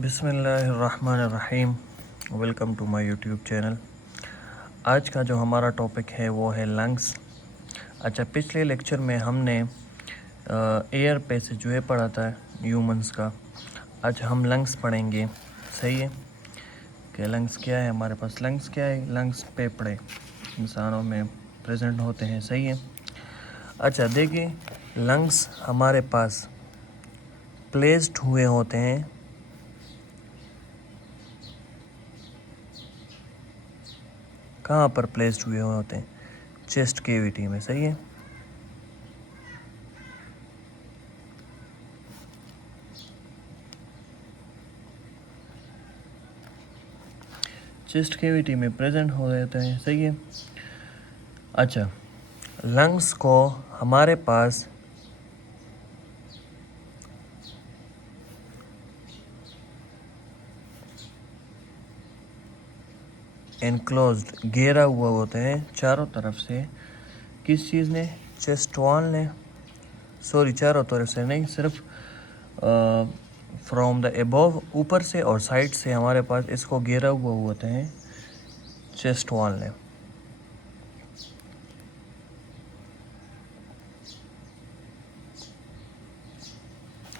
बिस्मिल्लाहिर्रहमानिर्रहीम। Welcome to my YouTube channel. आज का जो हमारा टॉपिक है वो है लंग्स। अच्छा, पिछले लेक्चर में हमने एयर पैसेज जो है पढ़ा था ह्यूमंस का। आज हम लंग्स पढ़ेंगे। सही है कि लंग्स क्या है हमारे पास, लंग्स क्या है, लंग्स फेफड़े इंसानों में प्रेजेंट होते हैं। सही है। अच्छा देखिए, लंग्स हमारे पास प्लेस्ड हुए होते हैं कहाँ पर प्लेस्ड हुए होते हैं, चेस्ट केविटी में। सही है। चेस्ट केविटी में प्रेजेंट हो जाते हैं। सही है। अच्छा, लंग्स को हमारे पास एनक्लोज्ड घेरा हुआ होते हैं चारों तरफ से। किस चीज़ ने? चेस्ट वॉल ने। सॉरी, चारों तरफ से नहीं, सिर्फ फ्रॉम द एबव, ऊपर से और साइड से हमारे पास इसको घेरा हुआ होते हैं चेस्ट वॉल ने।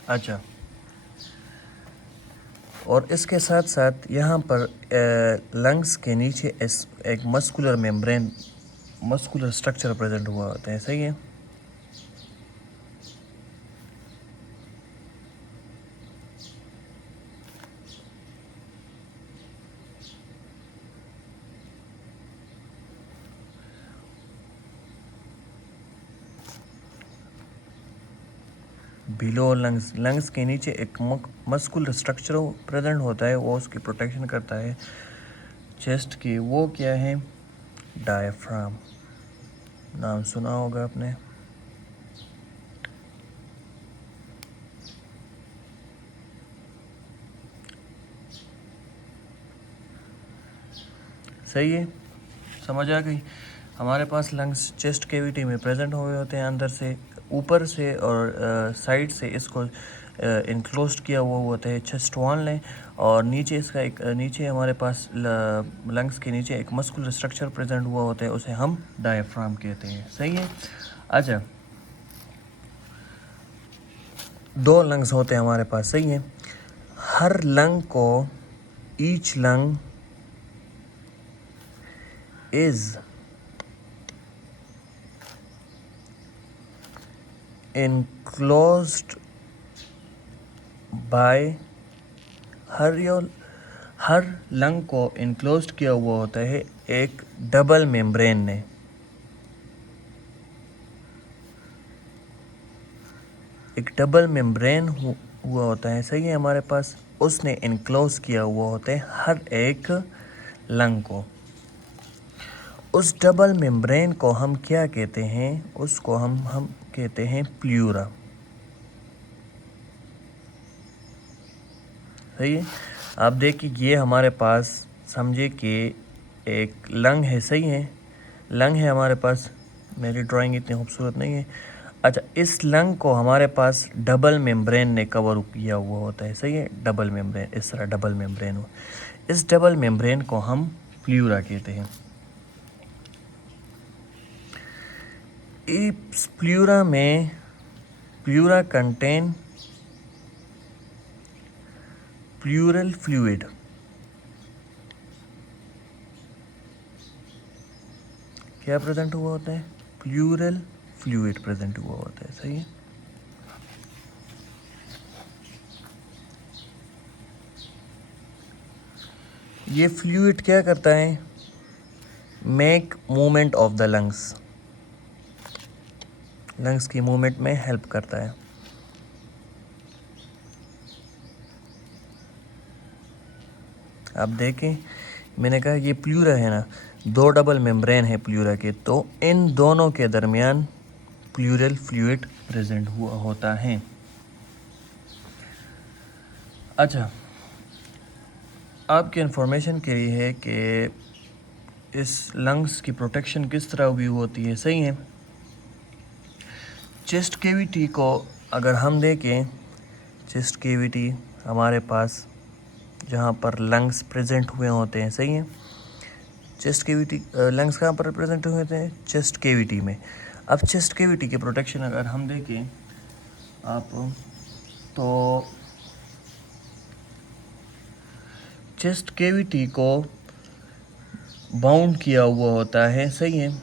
अच्छा, और इसके साथ साथ यहाँ पर लंग्स के नीचे एक muscular membrane, muscular structure present हुआ होता है। सही है। बिलो लंग्स, लंग्स के नीचे एक मस्कुलर स्ट्रक्चर प्रेजेंट होता है, वो उसकी प्रोटेक्शन करता है चेस्ट की। वो क्या है? डायफ्राम। नाम सुना होगा आपने। सही है, समझ आ गई। हमारे पास लंग्स चेस्ट केविटी में प्रेजेंट हुए होते हैं, अंदर से, ऊपर से और साइड से इसको इनक्लोज किया हुआ होता है चेस्ट वॉल ने। और नीचे इसका एक नीचे हमारे पास लंग्स के नीचे एक मस्कुलर स्ट्रक्चर प्रेजेंट हुआ होता है, उसे हम डायफ्राम कहते हैं। सही है। अच्छा, दो लंग्स होते हैं हमारे पास। सही है। हर लंग को, each lung is enclosed by, हर लंग को इनक्लोज किया हुआ होता है एक डबल मेम्ब्रेन ने। एक डबल मेम्ब्रेन हुआ होता है। सही है। हमारे पास उसने इनक्लोज किया हुआ होता है हर एक लंग को। उस डबल मेम्ब्रेन को हम क्या कहते हैं? उसको हम कहते हैं प्लूरा। सही है। आप देखिए, ये हमारे पास समझे कि एक लंग है। सही है, लंग है हमारे पास। मेरी ड्राइंग इतनी खूबसूरत नहीं है। अच्छा, इस लंग को हमारे पास डबल मेम्ब्रेन ने कवर किया हुआ होता है। सही है। डबल मेम्ब्रेन, इस तरह डबल मेम्ब्रेन हो, इस डबल मेम्ब्रेन को हम प्लूरा कहते हैं। इस प्लूरा में, प्लूरा कंटेन प्लूरल फ्लूइड। क्या प्रेजेंट हुआ होता है? प्लूरल फ्लूइड प्रेजेंट हुआ होता है। सही है। ये फ्लूइड क्या करता है? Make movement of the lungs, lungs की मूवमेंट में हेल्प करता है। आप देखें, मैंने कहा ये प्लूरा है ना, दो डबल मेम्ब्रेन है प्लूरा के, तो इन दोनों के दरमियान प्लूरल फ्लूइड प्रेजेंट हुआ होता है। अच्छा, आपकी इंफॉर्मेशन के लिए है कि इस लंग्स की प्रोटेक्शन किस तरह हुई होती है। सही है। चेस्ट केविटी को अगर हम देखें, चेस्ट केविटी हमारे पास जहाँ पर लंग्स प्रेजेंट हुए होते हैं, सही है। चेस्ट केविटी, लंग्स कहाँ पर प्रेजेंट हुए होते हैं? चेस्ट केविटी में। अब चेस्ट केविटी के प्रोटेक्शन अगर हम देखें आप, तो चेस्ट केविटी को बाउंड किया हुआ होता है, सही है,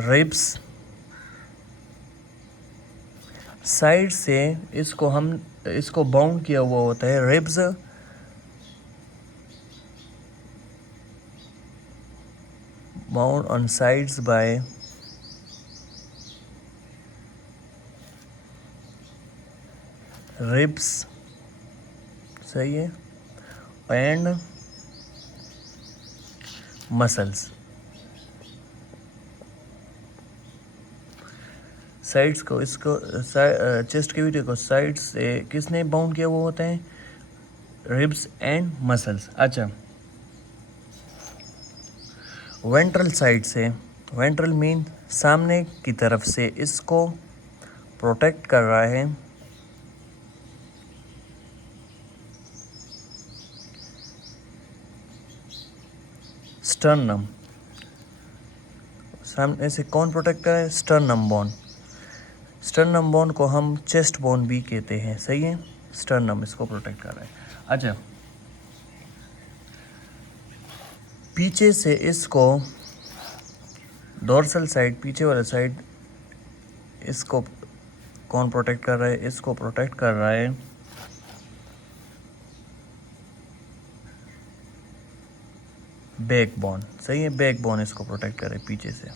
रिब्स। साइड से इसको बाउंड किया हुआ होता है ribs, bound on sides by ribs, सही है, एंड मसल्स। साइड्स को, इसको चेस्ट कैविटी को साइड से किसने बाउंड किया हुआ होता है? Ribs and muscles. अच्छा, वेंट्रल साइड से, वेंट्रल मीन सामने की तरफ से इसको प्रोटेक्ट कर रहा है स्टर्नम। सामने से कौन प्रोटेक्ट कर रहा है? Sternum bone. स्टर्नम बोन को हम चेस्ट बोन भी कहते हैं, सही है। स्टर्नम इसको प्रोटेक्ट कर रहा है। अच्छा, पीछे से इसको डोर्सल साइड, पीछे वाला साइड, इसको कौन प्रोटेक्ट कर रहा है? इसको प्रोटेक्ट कर रहा है बैक बोन, सही है। बैक बोन इसको प्रोटेक्ट कर रहा है पीछे से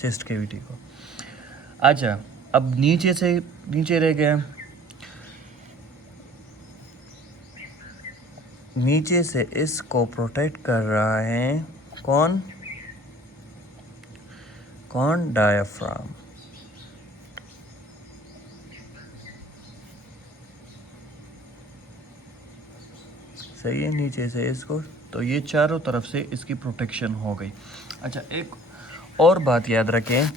चेस्ट कैविटी को। अच्छा, अब नीचे से, नीचे रह गया, नीचे से इसको प्रोटेक्ट कर रहा है कौन? कौन? डायाफ्राम। सही है, नीचे से इसको, तो ये चारों तरफ से इसकी प्रोटेक्शन हो गई। अच्छा, एक और बात याद रखें,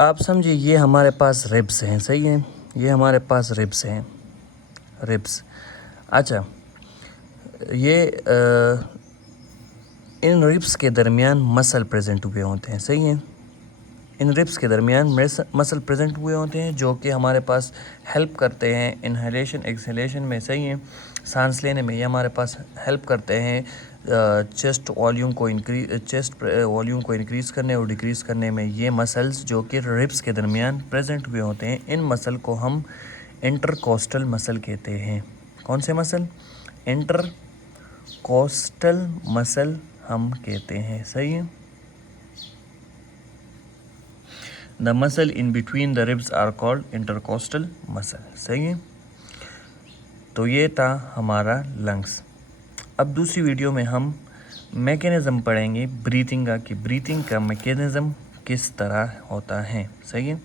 आप समझिए ये हमारे पास रिब्स हैं, सही है, ये हमारे पास रिब्स हैं, रिब्स। अच्छा, ये इन रिब्स के दरमियान मसल प्रेजेंट हुए होते हैं, सही है। इन रिब्स के दरमियान मसल प्रेजेंट हुए होते हैं जो कि हमारे पास हेल्प करते हैं इनहेलेशन एक्सहेलेशन में, सही है, सांस लेने में। ये हमारे पास हेल्प करते हैं चेस्ट वॉल्यूम को इंक्रीज़ करने और डिक्रीज़ करने में। ये मसल्स जो कि रिब्स के दरमियान प्रेजेंट हुए होते हैं, इन मसल को हम इंटरकोस्टल मसल कहते हैं। कौन से मसल? इंटरकोस्टल मसल हम कहते हैं, सही है। The muscle in between the ribs are called intercostal muscle, सही है। तो ये था हमारा लंग्स। अब दूसरी वीडियो में हम मैकेनिज़्म पढ़ेंगे ब्रीथिंग का, कि ब्रीथिंग का मैकेनिज़्म किस तरह होता है, सही है।